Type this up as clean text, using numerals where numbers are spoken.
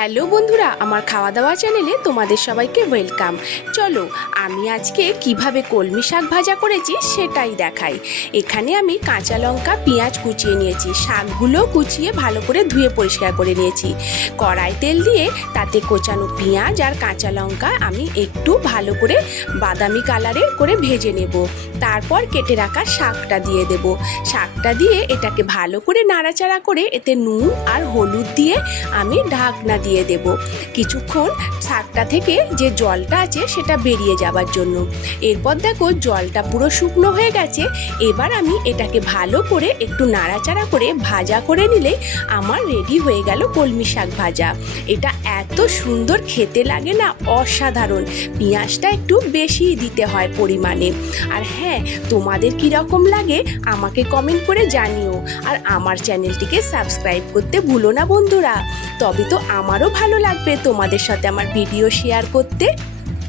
Hello বন্ধুরা, আমার খাওয়া দাওয়া চ্যানেলে তোমাদের সবাইকে ওয়েলকাম। চলো আমি আজকে কিভাবে কলমি শাক ভাজা করেছি সেটাই দেখাই। এখানে আমি কাঁচা লঙ্কা পেঁয়াজ কুচিয়ে নিয়েছি, শাকগুলো কুচিয়ে ভালো করে ধুয়ে পরিষ্কার করে নিয়েছি। কড়াই তেল দিয়ে তাতে কোচানো পেঁয়াজ আর কাঁচা লঙ্কা আমি একটু ভালো করে বাদামি কালারের করে ভেজে নেব। তারপর কেটে রাখা শাকটা দিয়ে দেব। শাকটা দিয়ে এটাকে ভালো করে নাড়াচাড়া করে এতে নুন আর হলুদ দিয়ে আমি ঢাকনা দিয়ে দেব কিছুক্ষণ, শাকটা থেকে যে জলটা আছে সেটা বেরিয়ে যাবার জন্য। এরপর দেখো জলটা পুরো শুকনো হয়ে গেছে। এবার আমি এটাকে ভালো করে একটু নাড়াচাড়া করে ভাজা করে নিলে আমার রেডি হয়ে গেল কলমি শাক ভাজা। এটা এত সুন্দর খেতে লাগে না, অসাধারণ। পেঁয়াজটা একটু বেশি দিতে হয় পরিমাণে। আর হ্যাঁ, তোমাদের কীরকম লাগে আমাকে কমেন্ট করে জানিও। আর আমার চ্যানেলটিকে সাবস্ক্রাইব করতে ভুলো না বন্ধুরা, তবে তো আমারও ভালো লাগবে তোমাদের সাথে আমার ভিডিও শেয়ার করতে।